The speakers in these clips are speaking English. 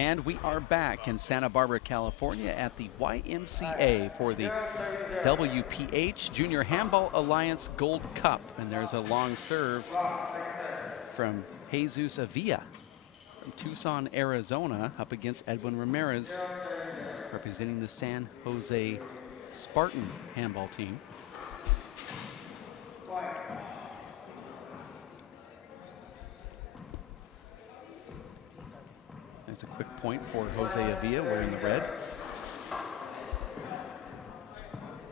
And we are back in Santa Barbara, California at the YMCA for the WPH Junior Handball Alliance Gold Cup. And there's a long serve from Jesus Avila from Tucson, Arizona, up against Edwin Ramirez, representing the San Jose Spartan handball team. There's a quick point for Jose Avila wearing the red.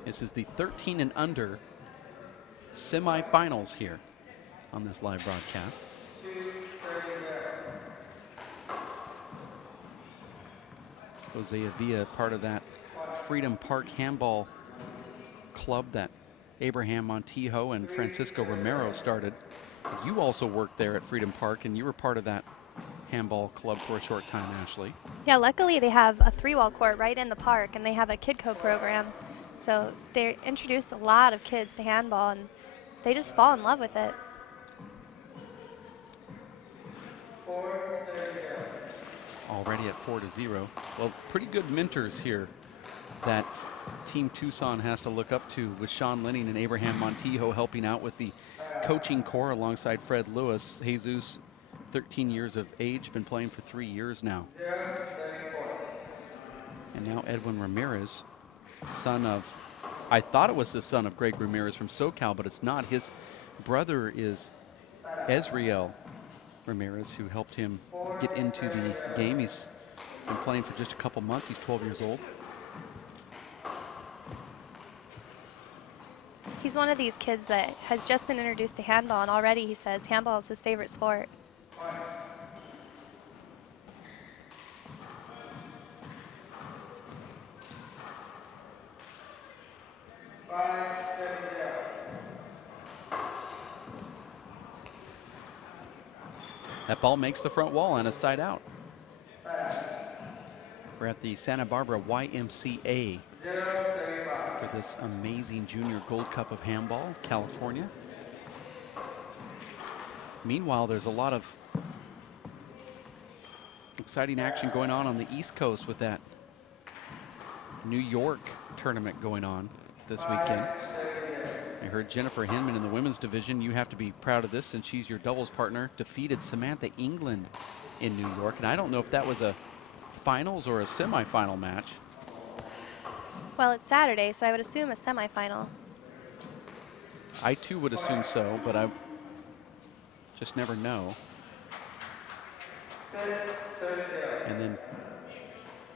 This is the 13 and under semifinals here on this live broadcast. Jose Avila, part of that Freedom Park handball club that Abraham Montijo and Francisco Romero started. You also worked there at Freedom Park, and you were part of that handball club for a short time, Ashley. Yeah, luckily they have a 3-wall court right in the park, and they have a KidCo program. So they introduce a lot of kids to handball, and they just fall in love with it. Already at 4-0. Well, pretty good mentors here that Team Tucson has to look up to, with Sean Lenning and Abraham Montijo helping out with the coaching core alongside Fred Lewis. Jesus, 13 years of age, been playing for 3 years now. And now Edwin Ramirez, son of, I thought it was the son of Greg Ramirez from SoCal, but it's not. His brother is Ezriel Ramirez, who helped him get into the game. He's been playing for just a couple months. He's 12 years old. He's one of these kids that has just been introduced to handball, and already he says handball is his favorite sport. That ball makes the front wall and a side out. We're at the Santa Barbara YMCA for this amazing Junior Gold Cup of Handball, California. Meanwhile, there's a lot of exciting action going on the East Coast with that New York tournament going on this weekend. I heard Jennifer Hinman in the women's division. You have to be proud of this since she's your doubles partner. Defeated Samantha England in New York. And I don't know if that was a finals or a semifinal match. Well, it's Saturday, so I would assume a semifinal. I too would assume so, but I just never know. And then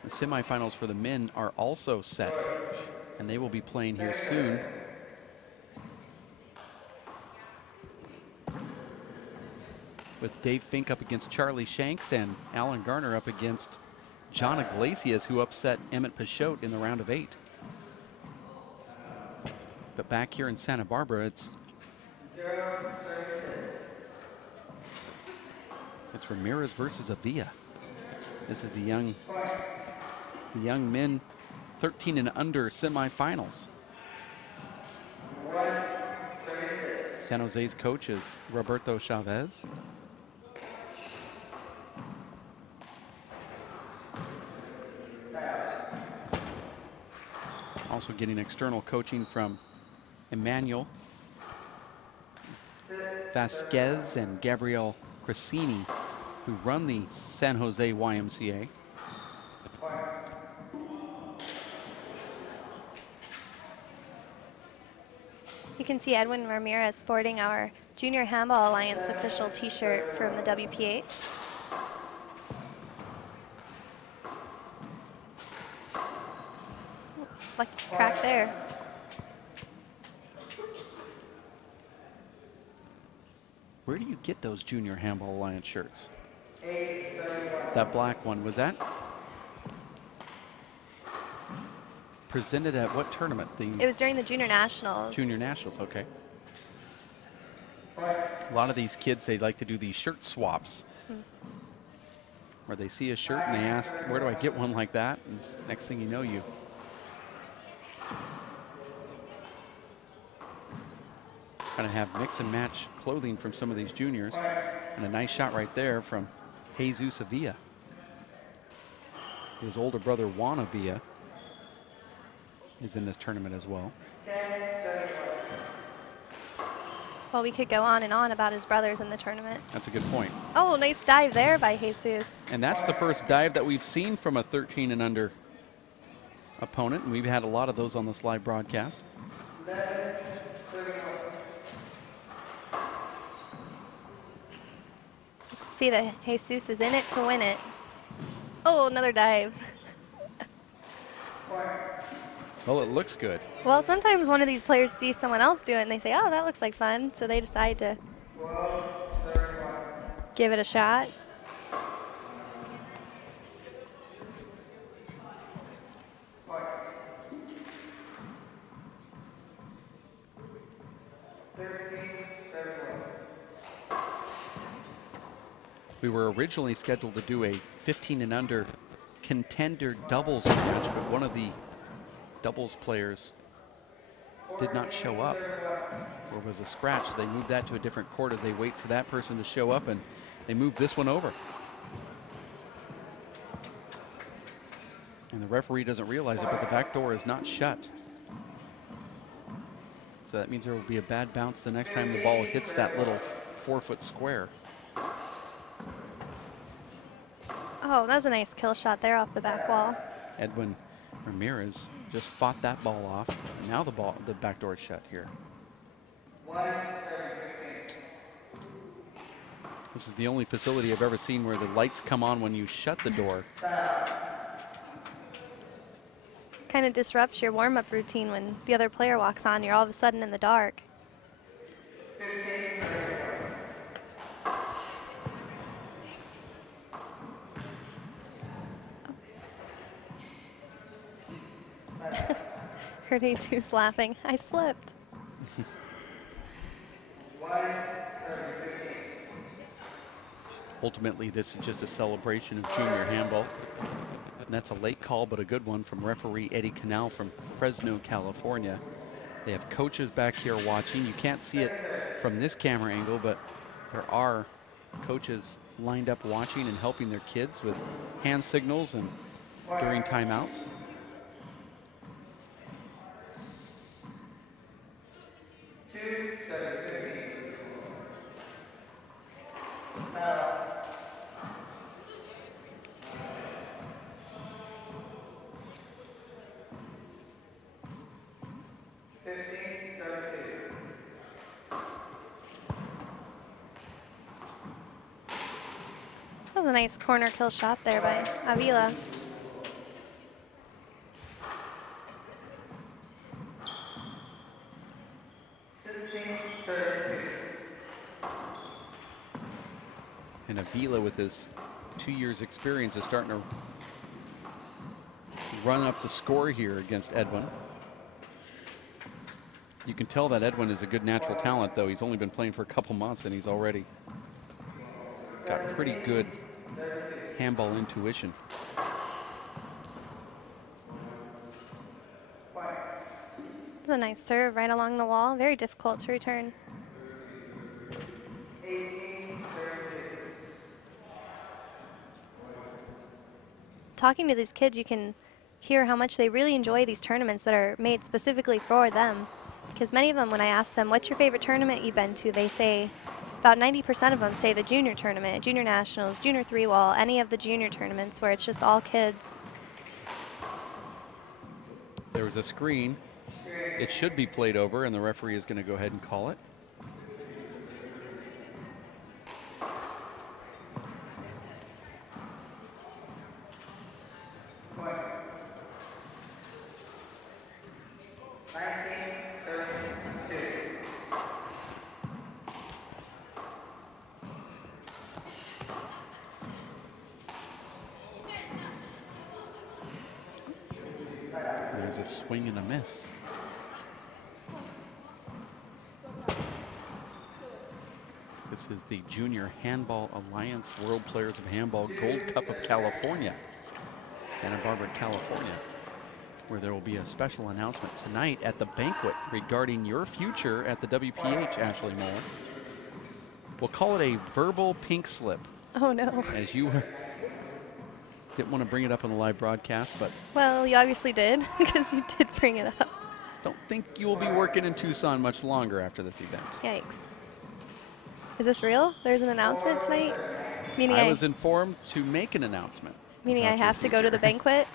the semifinals for the men are also set, and they will be playing here soon. With Dave Fink up against Charlie Shanks and Alan Garner up against John Iglesias, who upset Emmett Peixote in the round of 8. But back here in Santa Barbara, it's Ramirez versus Avila. This is the young men 13 and under semifinals. San Jose's coach is Roberto Chavez. Also getting external coaching from Emmanuel Vasquez and Gabriel Cressini, who run the San Jose YMCA. You can see Edwin Ramirez sporting our Junior Handball Alliance official t-shirt from the WPH. Lucky crack there. Where do you get those Junior Handball Alliance shirts? That black one, was that presented at what tournament? It was during the Junior Nationals. Junior Nationals, okay. A lot of these kids, they like to do these shirt swaps. Where they see a shirt and they ask, where do I get one like that? And next thing you know, you kind of have mix and match clothing from some of these juniors. And a nice shot right there from Jesus Avila. His older brother, Juan Avila, is in this tournament as well. Well, we could go on and on about his brothers in the tournament. That's a good point. Oh, nice dive there by Jesus. And that's the first dive that we've seen from a 13 and under opponent, and we've had a lot of those on this live broadcast. See that Jesus is in it to win it. Oh, another dive. Well, it looks good. Well, sometimes one of these players sees someone else do it and they say, oh, that looks like fun. So they decide to give it a shot. We were originally scheduled to do a 15 and under contender doubles match, but one of the doubles players did not show up, or was a scratch. They moved that to a different court as they wait for that person to show up, and they moved this one over. And the referee doesn't realize it, but the back door is not shut. So that means there will be a bad bounce the next time the ball hits that little 4-foot square. Oh, that was a nice kill shot there off the back wall. Edwin Ramirez just fought that ball off. And now the back door is shut here. This is the only facility I've ever seen where the lights come on when you shut the door. Kind of disrupts your warm-up routine when the other player walks on. You're all of a sudden in the dark. Heard Jesus laughing. I slipped. Ultimately, this is just a celebration of junior handball. And that's a late call, but a good one from referee Eddie Canal from Fresno, California. They have coaches back here watching. You can't see it from this camera angle, but there are coaches lined up watching and helping their kids with hand signals and during timeouts. That was a nice corner kill shot there by Avila. And Avila, with his 2 years experience, is starting to run up the score here against Edwin. You can tell that Edwin is a good natural talent, though. He's only been playing for a couple months and he's already got pretty good handball intuition. It's a nice serve right along the wall. Very difficult to return. Talking to these kids, you can hear how much they really enjoy these tournaments that are made specifically for them. Because many of them, when I ask them, what's your favorite tournament you've been to, they say, about 90% of them say the junior tournament, junior nationals, junior 3-wall, any of the junior tournaments where it's just all kids. There was a screen. It should be played over, and the referee is going to go ahead and call it. There's a swing and a miss. This is the Junior Handball Alliance World Players of Handball Gold Cup of California, Santa Barbara, California, where there will be a special announcement tonight at the banquet regarding your future at the WPH, Ashley Moore. We'll call it a verbal pink slip. Oh no. As you Didn't want to bring it up on the live broadcast, but Well, you obviously did, because you did bring it up. don't think you will be working in Tucson much longer after this event. Yikes. Is this real? There's an announcement tonight? Meaning I was informed to make an announcement. Meaning I have to go to the banquet?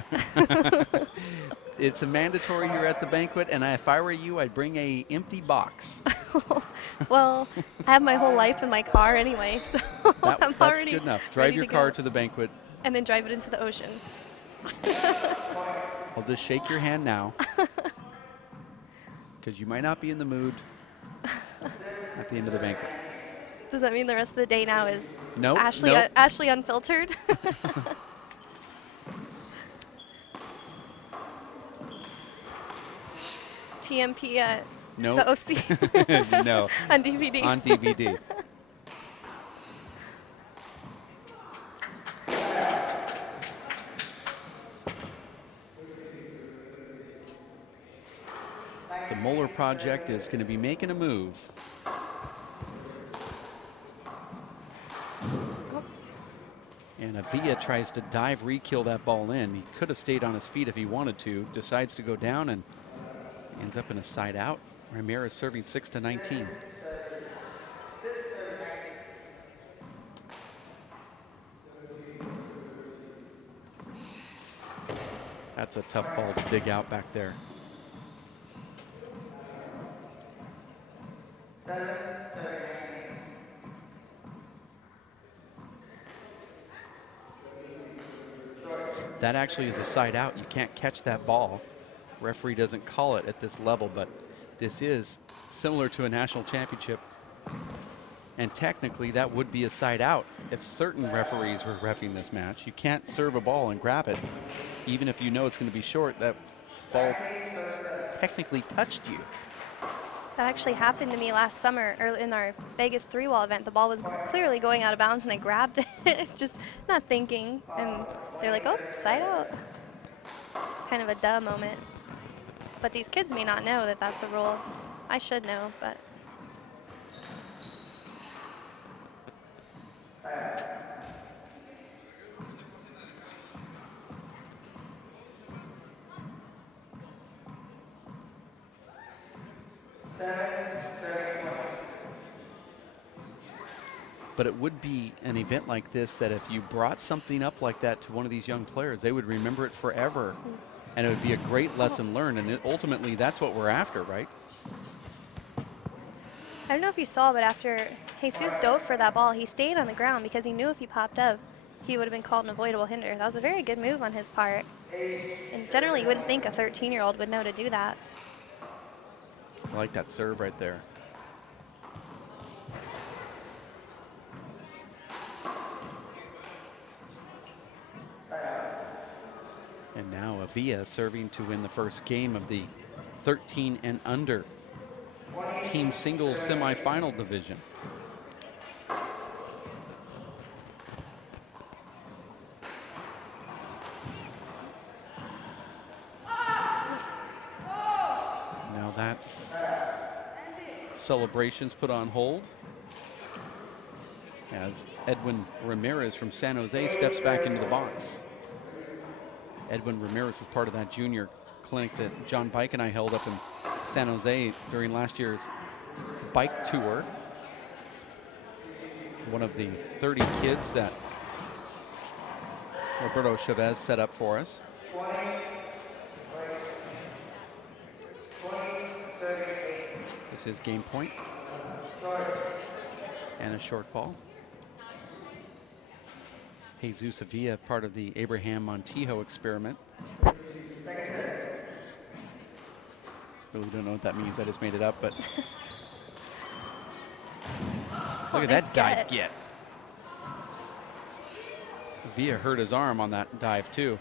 It's a mandatory you're at the banquet, and if I were you, I'd bring a empty box. Well, I have my whole life in my car anyway, so I'm That's already good enough. Drive your car go. to the banquet. And then drive it into the ocean. I'll just shake your hand now, because you might not be in the mood at the end of the banquet. Does that mean the rest of the day now is Nope, Ashley, nope. Ashley Unfiltered? TMP at Nope. the OC? No. On DVD? On DVD. The Moeller Project is going to be making a move. And Avila tries to dive re-kill that ball in. He could have stayed on his feet if he wanted to. Decides to go down and ends up in a side out. Ramirez serving 6-19. That's a tough ball to dig out back there. That actually is a side out. You can't catch that ball. Referee doesn't call it at this level, but this is similar to a national championship. And technically that would be a side out if certain referees were reffing this match. You can't serve a ball and grab it. Even if you know it's going to be short, that ball technically touched you. That actually happened to me last summer in our Vegas 3-wall event. The ball was clearly going out of bounds and I grabbed it, just not thinking. And they're like, oh, side out. Kind of a duh moment. But these kids may not know that that's a rule. I should know, but. But it would be an event like this that if you brought something up like that to one of these young players, they would remember it forever. And it would be a great lesson learned. And ultimately, that's what we're after, right? I don't know if you saw, but after Jesus dove for that ball, he stayed on the ground because he knew if he popped up, he would have been called an avoidable hinder. That was a very good move on his part. And generally, you wouldn't think a 13-year-old would know to do that. I like that serve right there. And now Avila serving to win the first game of the 13 and under team singles semifinal division. Now that celebration's put on hold as Edwin Ramirez from San Jose steps back into the box. Edwin Ramirez was part of that junior clinic that John Bike and I held up in San Jose during last year's bike tour. One of the 30 kids that Roberto Chavez set up for us. This is game point. And a short ball. Jesus Avila, part of the Abraham Montijo experiment. Really don't know what that means. I just made it up, but look at that dive get. Avila hurt his arm on that dive too.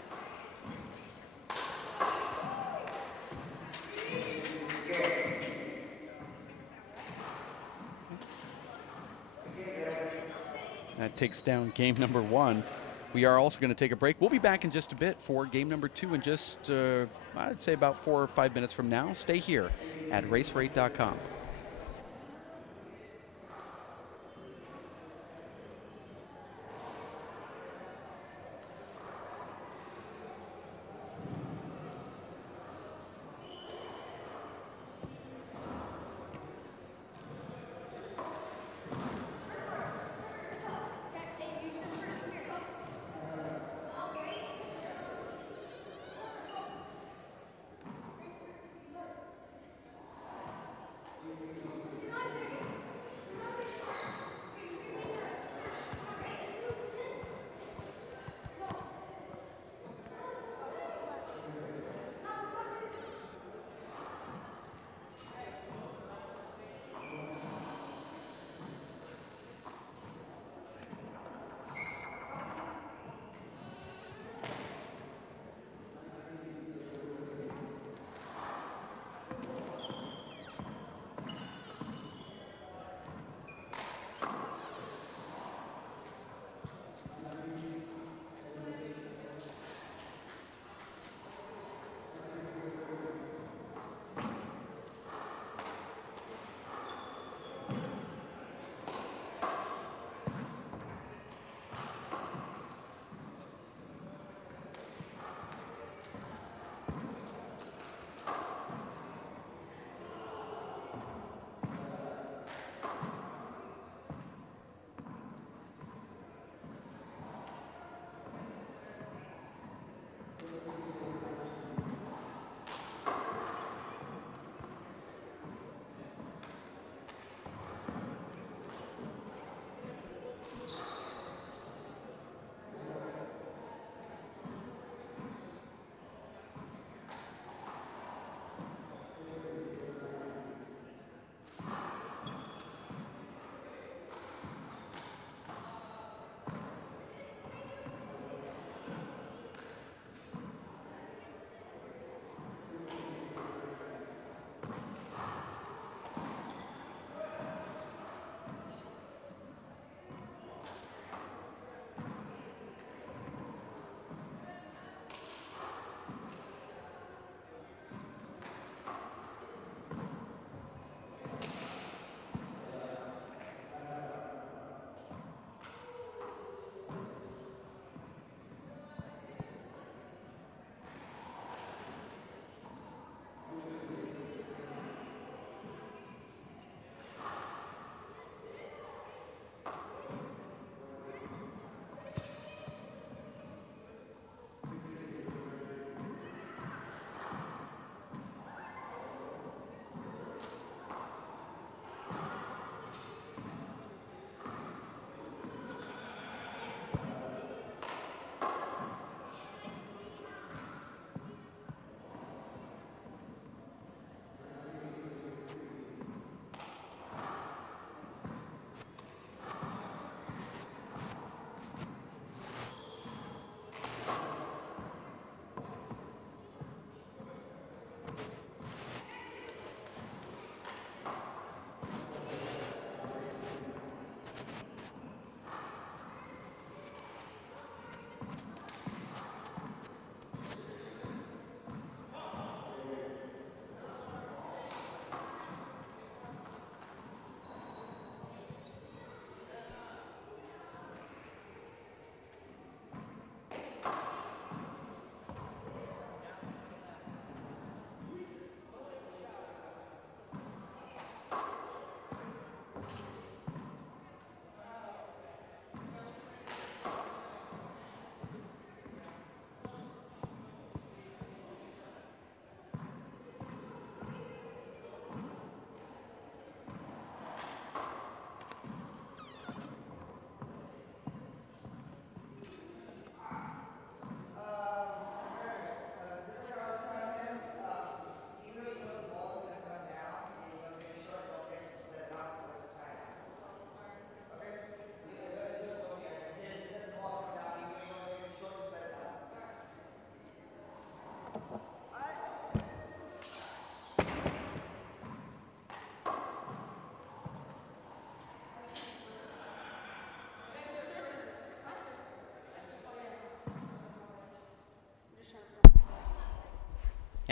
That takes down game number 1. We are also going to take a break. We'll be back in just a bit for game number 2 in just, I'd say about 4 or 5 minutes from now. Stay here at racerate.com.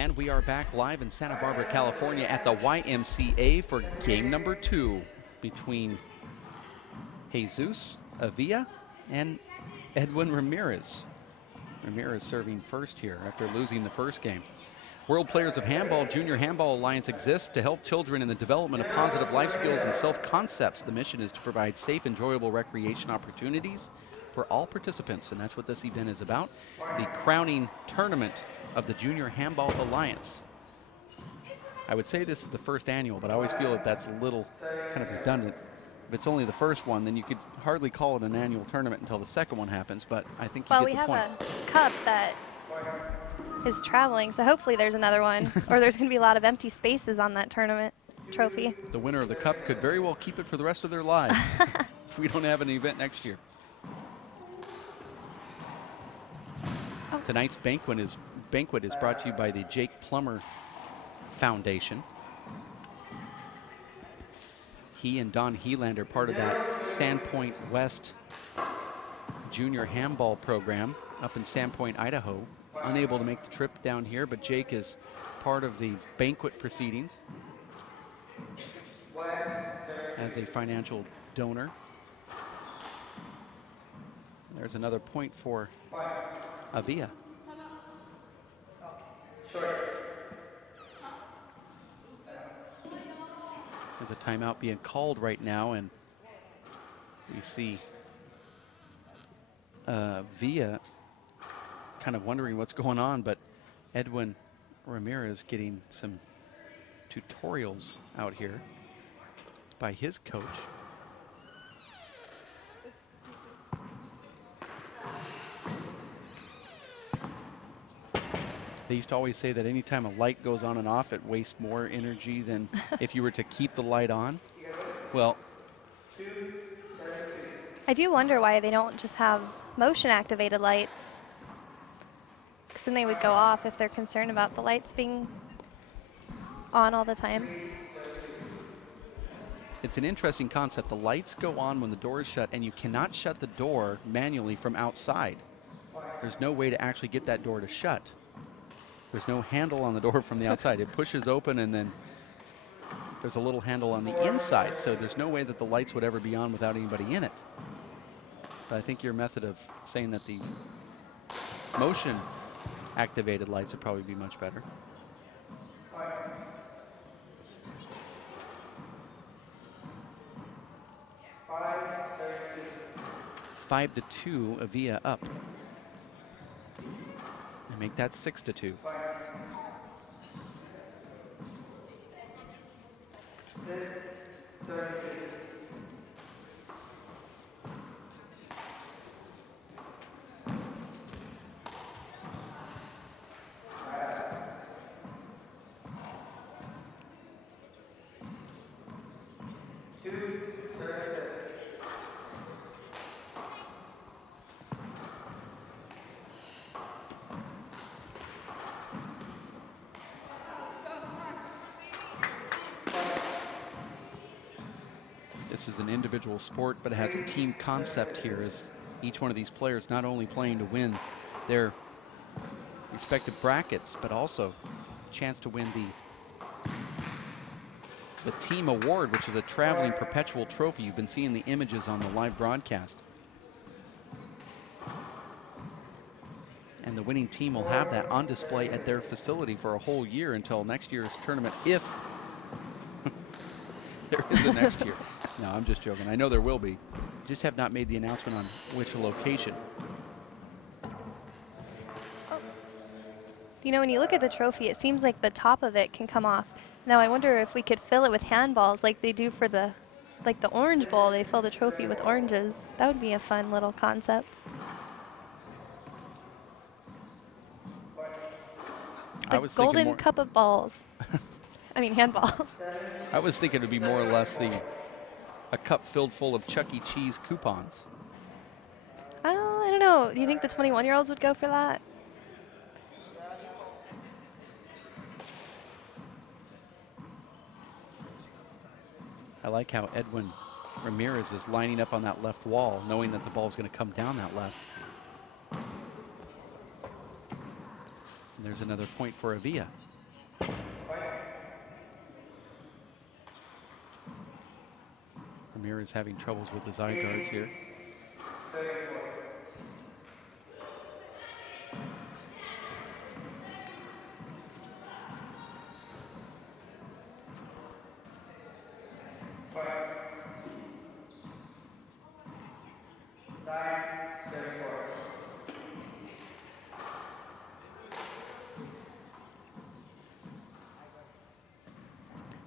And we are back live in Santa Barbara, California at the YMCA for game number 2 between Jesus Avila and Edwin Ramirez. Ramirez serving first here after losing the first game. World Players of Handball Junior Handball Alliance exists to help children in the development of positive life skills and self-concepts. The mission is to provide safe, enjoyable recreation opportunities for all participants, and that's what this event is about. The crowning tournament of the Junior Handball Alliance. I would say this is the first annual, but I always feel that that's a little kind of redundant. If it's only the first one, then you could hardly call it an annual tournament until the second one happens, but I think you get the point. Well, we have a cup that is traveling, so hopefully there's another one, or there's going to be a lot of empty spaces on that tournament trophy. The winner of the cup could very well keep it for the rest of their lives if we don't have an event next year. Oh. Tonight's banquet is brought to you by the Jake Plummer Foundation. He and Don Heeland are part of that Sandpoint West Junior Handball program up in Sandpoint, Idaho. Unable to make the trip down here, but Jake is part of the banquet proceedings as a financial donor. There's another point for Avila. There's a timeout being called right now, and we see Villa kind of wondering what's going on, but Edwin Ramirez getting some tutorials out here by his coach. They used to always say that anytime a light goes on and off, it wastes more energy than if you were to keep the light on. Well, I do wonder why they don't just have motion activated lights, because then they would go off if they're concerned about the lights being on all the time. It's an interesting concept. The lights go on when the door is shut, and you cannot shut the door manually from outside. There's no way to actually get that door to shut. There's no handle on the door from the outside. It pushes open, and then there's a little handle on the inside, so there's no way that the lights would ever be on without anybody in it. But I think your method of saying that the motion activated lights would probably be much better. Five to 2, Avila up. And make that 6-2. This is an individual sport, but it has a team concept here, as each one of these players not only playing to win their respective brackets, but also a chance to win the team award, which is a traveling perpetual trophy. You've been seeing the images on the live broadcast. And the winning team will have that on display at their facility for a whole year until next year's tournament, if there is a next year. No, I'm just joking. I know there will be. Just have not made the announcement on which location. Oh. You know, when you look at the trophy, it seems like the top of it can come off. Now, I wonder if we could fill it with handballs like they do for the Orange Bowl. They fill the trophy with oranges. That would be a fun little concept. The golden cup of balls. I mean, handballs. I was thinking it would be more or less a cup filled full of Chuck E. Cheese coupons. I don't know. Do you think the 21-year-olds would go for that? I like how Edwin Ramirez is lining up on that left wall, knowing that the ball is going to come down that left. And there's another point for Avila. Ramirez having troubles with his eye guards here.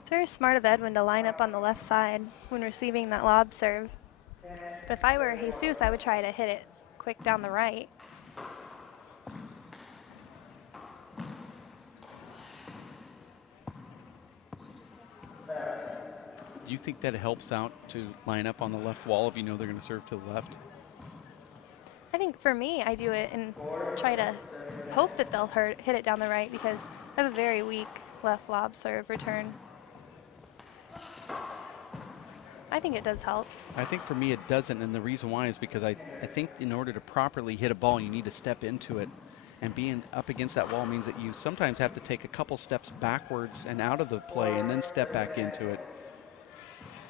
It's very smart of Edwin to line up on the left side when receiving that lob serve. But if I were Jesus, I would try to hit it quick down the right. Do you think that it helps out to line up on the left wall if you know they're going to serve to the left? I think for me, I do it and try to hope that they'll hit it down the right because I have a very weak left lob serve return. I think it does help. I think for me it doesn't, and the reason why is because I think in order to properly hit a ball, you need to step into it. And being up against that wall means that you sometimes have to take a couple steps backwards and out of the play and then step back into it,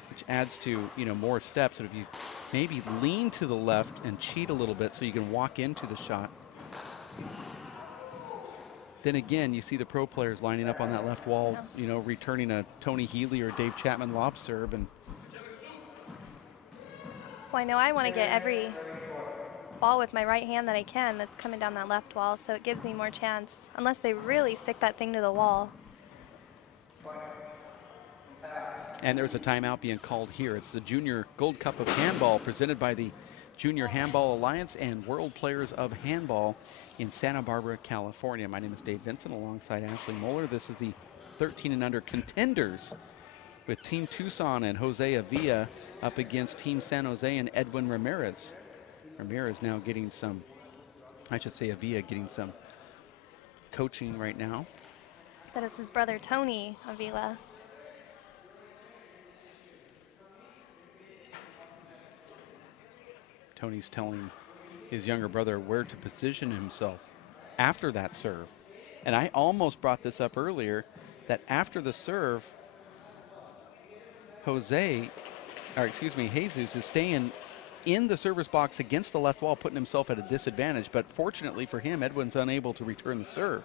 which adds to, you know, more steps. But if you maybe lean to the left and cheat a little bit so you can walk into the shot, then again, you see the pro players lining up on that left wall, you know, returning a Tony Healy or Dave Chapman lob serve. And well, I know I want to get every ball with my right hand that I can that's coming down that left wall, so it gives me more chance, unless they really stick that thing to the wall. And there's a timeout being called here. It's the Junior Gold Cup of Handball presented by the Junior Handball Alliance and World Players of Handball in Santa Barbara, California. My name is Dave Vincent alongside Ashley Moeller. This is the 13 and under contenders with Team Tucson and Jose Avila up against Team San Jose and Edwin Ramirez. Ramirez now getting some, I should say Avila getting some coaching right now. That is his brother Tony Avila. Tony's telling his younger brother where to position himself after that serve. And I almost brought this up earlier, that after the serve, Jesus is staying in the server's box against the left wall, putting himself at a disadvantage. But fortunately for him, Edwin's unable to return the serve.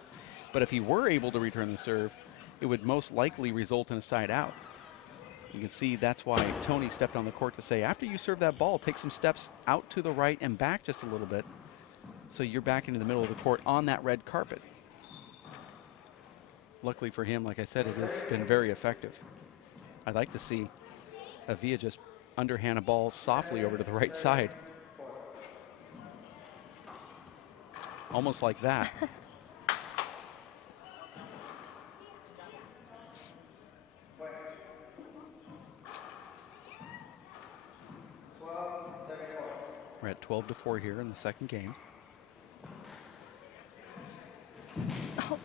But if he were able to return the serve, it would most likely result in a side out. You can see that's why Tony stepped on the court to say, after you serve that ball, take some steps out to the right and back just a little bit, so you're back into the middle of the court on that red carpet. Luckily for him, like I said, it has been very effective. I'd like to see Avila just underhand a ball softly over to the right side. Almost like that. We're at 12-4 here in the second game. Oh.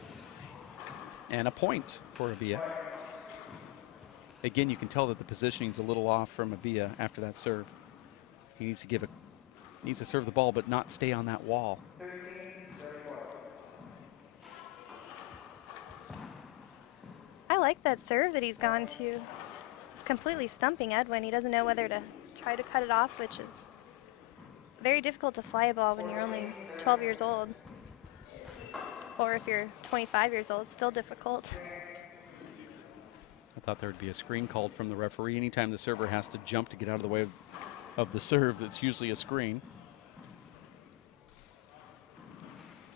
And a point for Avila. Again, you can tell that the positioning's a little off from Avila after that serve. He needs to needs to serve the ball, but not stay on that wall. I like that serve that he's gone to. It's completely stumping Edwin. He doesn't know whether to try to cut it off, which is very difficult to fly a ball when you're only 12 years old. Or if you're 25 years old, it's still difficult. I thought there would be a screen called from the referee. Anytime the server has to jump to get out of the way of the serve, it's usually a screen.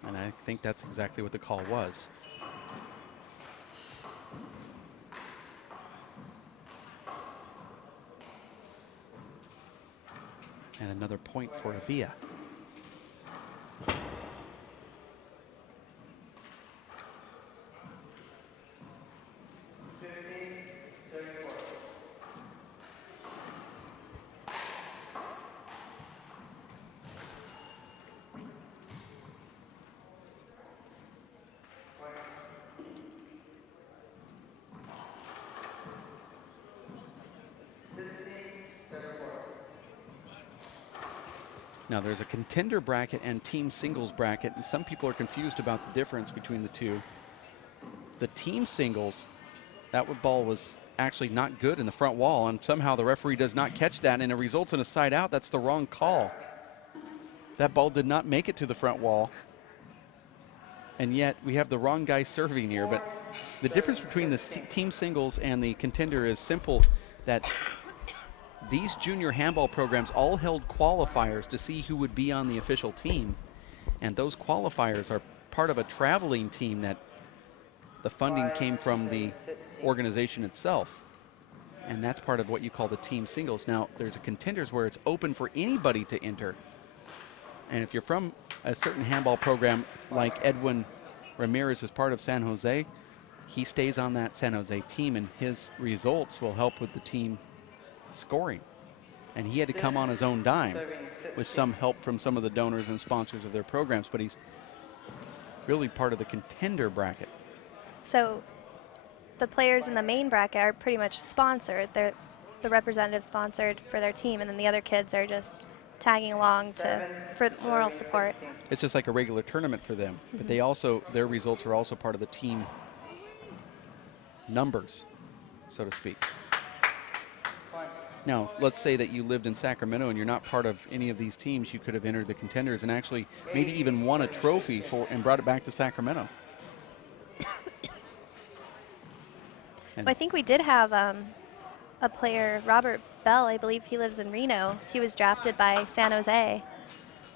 And I think that's exactly what the call was. And another point for Avila. Now there's a contender bracket and team singles bracket, and some people are confused about the difference between the two. The team singles, that ball was actually not good in the front wall, and somehow the referee does not catch that, and it results in a side out. That's the wrong call. That ball did not make it to the front wall, and yet we have the wrong guy serving here. But the difference between the team singles and the contender is simple, that these junior handball programs all held qualifiers to see who would be on the official team, and those qualifiers are part of a traveling team that the funding came from the organization itself, and that's part of what you call the team singles. Now, there's a contenders where it's open for anybody to enter, and if you're from a certain handball program like Edwin Ramirez is part of San Jose, he stays on that San Jose team, and his results will help with the team scoring. And he had to come on his own dime with some help from some of the donors and sponsors of their programs, but he's really part of the contender bracket. So the players in the main bracket are pretty much sponsored. They're the representative sponsored for their team, and then the other kids are just tagging along for moral support. It's just like a regular tournament for them, but they also, their results are also part of the team numbers, so to speak. Now, let's say that you lived in Sacramento and you're not part of any of these teams. You could have entered the contenders and actually maybe even won a trophy for and brought it back to Sacramento. Well, I think we did have a player, Robert Bell, I believe he lives in Reno. He was drafted by San Jose,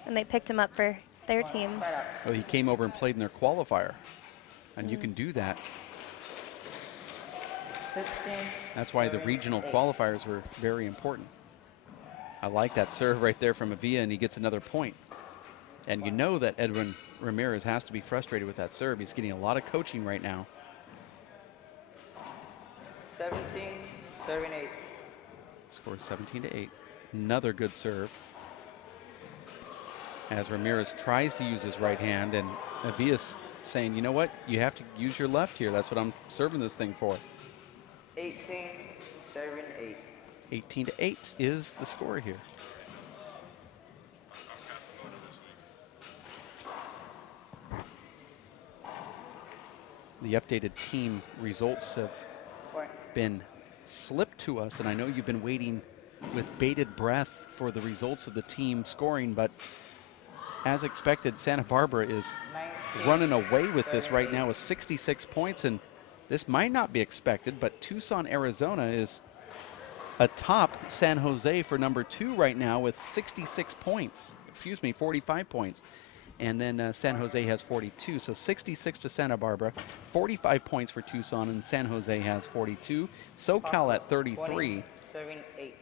and they picked him up for their team. Well, he came over and played in their qualifier, and you can do that. 16. That's why the regional qualifiers were very important. I like that serve right there from Avila, and he gets another point. And you know that Edwin Ramirez has to be frustrated with that serve. He's getting a lot of coaching right now. 17, serving 8. Scores 17-8. Another good serve. As Ramirez tries to use his right hand, and Avila's saying, you know what, you have to use your left here. That's what I'm serving this thing for. 18, serving 8. 18-8 is the score here. The updated team results have been slipped to us, and I know you've been waiting with bated breath for the results of the team scoring, but as expected, Santa Barbara is running away with this right now with 66 points, and this might not be expected, but Tucson, Arizona is atop San Jose for number 2 right now with 66 points, 45 points. And then San Jose has 42, so 66 to Santa Barbara, 45 points for Tucson, and San Jose has 42. SoCal at 33. 7, 8.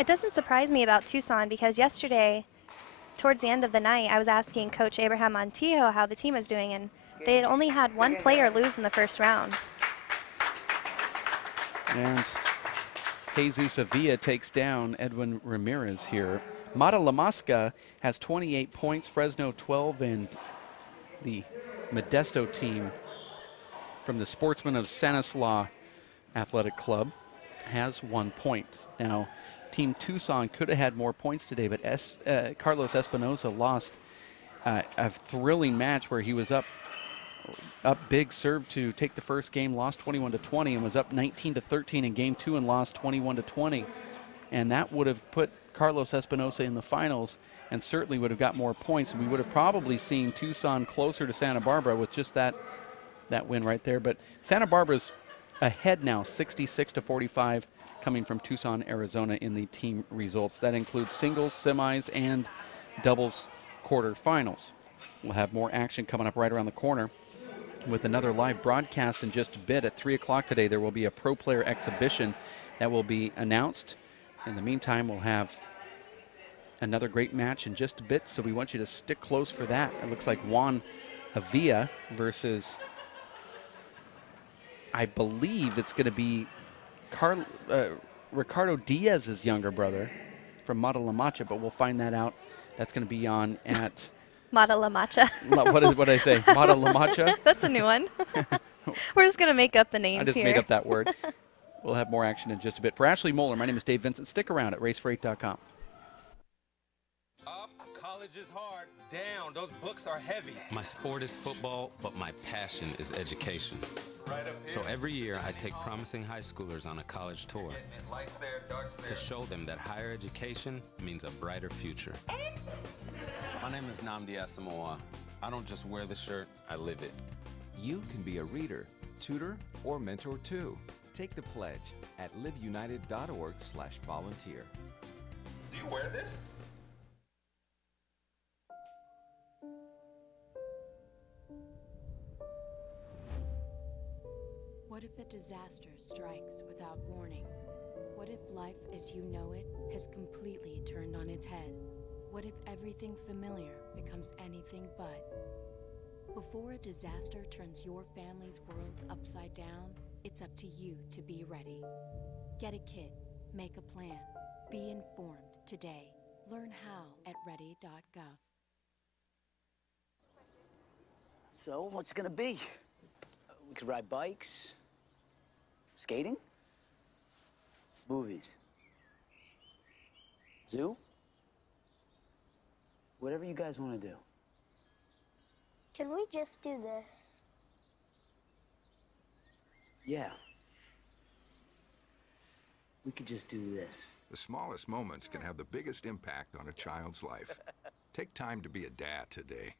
It doesn't surprise me about Tucson because yesterday, towards the end of the night, I was asking Coach Abraham Montijo how the team was doing, and they had only had one player lose in the first round. And Jesus Avila takes down Edwin Ramirez here. Mata La Mosca has 28 points, Fresno 12, and the Modesto team from the Sportsmen of Stanislaus Athletic Club has 1 point. Now, Team Tucson could have had more points today, but Carlos Espinosa lost a thrilling match where he was up big, served to take the first game, lost 21-20, and was up 19-13 in game 2 and lost 21-20. And that would have put Carlos Espinosa in the finals and certainly would have got more points. And we would have probably seen Tucson closer to Santa Barbara with just that win right there. But Santa Barbara's ahead now, 66-45, coming from Tucson, Arizona in the team results. That includes singles, semis, and doubles quarterfinals. We'll have more action coming up right around the corner with another live broadcast in just a bit. At 3 o'clock today, there will be a pro player exhibition that will be announced. In the meantime, we'll have another great match in just a bit, so we want you to stick close for that. It looks like Juan Avila versus, I believe it's going to be Ricardo Diaz's younger brother from Mata La Macha, but we'll find that out. That's going to be on at Mata La Macha. what did I say? Mata La Macha? That's a new one. We're just going to make up the names I just here. made up that word. We'll have more action in just a bit. For Ashley Moeller, my name is Dave Vincent. Stick around at race48.com. College is hard. Damn, those books are heavy. My sport is football, but my passion is education. Right up here. So every year, I take promising high schoolers on a college tour Lights there, darks there. to show them that higher education means a brighter future. My name is Nnamdi Asamoah. I don't just wear the shirt, I live it. You can be a reader, tutor, or mentor too. Take the pledge at liveunited.org/volunteer. Do you wear this? What if a disaster strikes without warning? What if life as you know it has completely turned on its head? What if everything familiar becomes anything but? Before a disaster turns your family's world upside down, it's up to you to be ready. Get a kit, make a plan, be informed today. Learn how at ready.gov. So, what's it gonna be? We could ride bikes, skating, movies, zoo, whatever you guys want to do. Can we just do this? Yeah. We could just do this. The smallest moments can have the biggest impact on a child's life. Take time to be a dad today.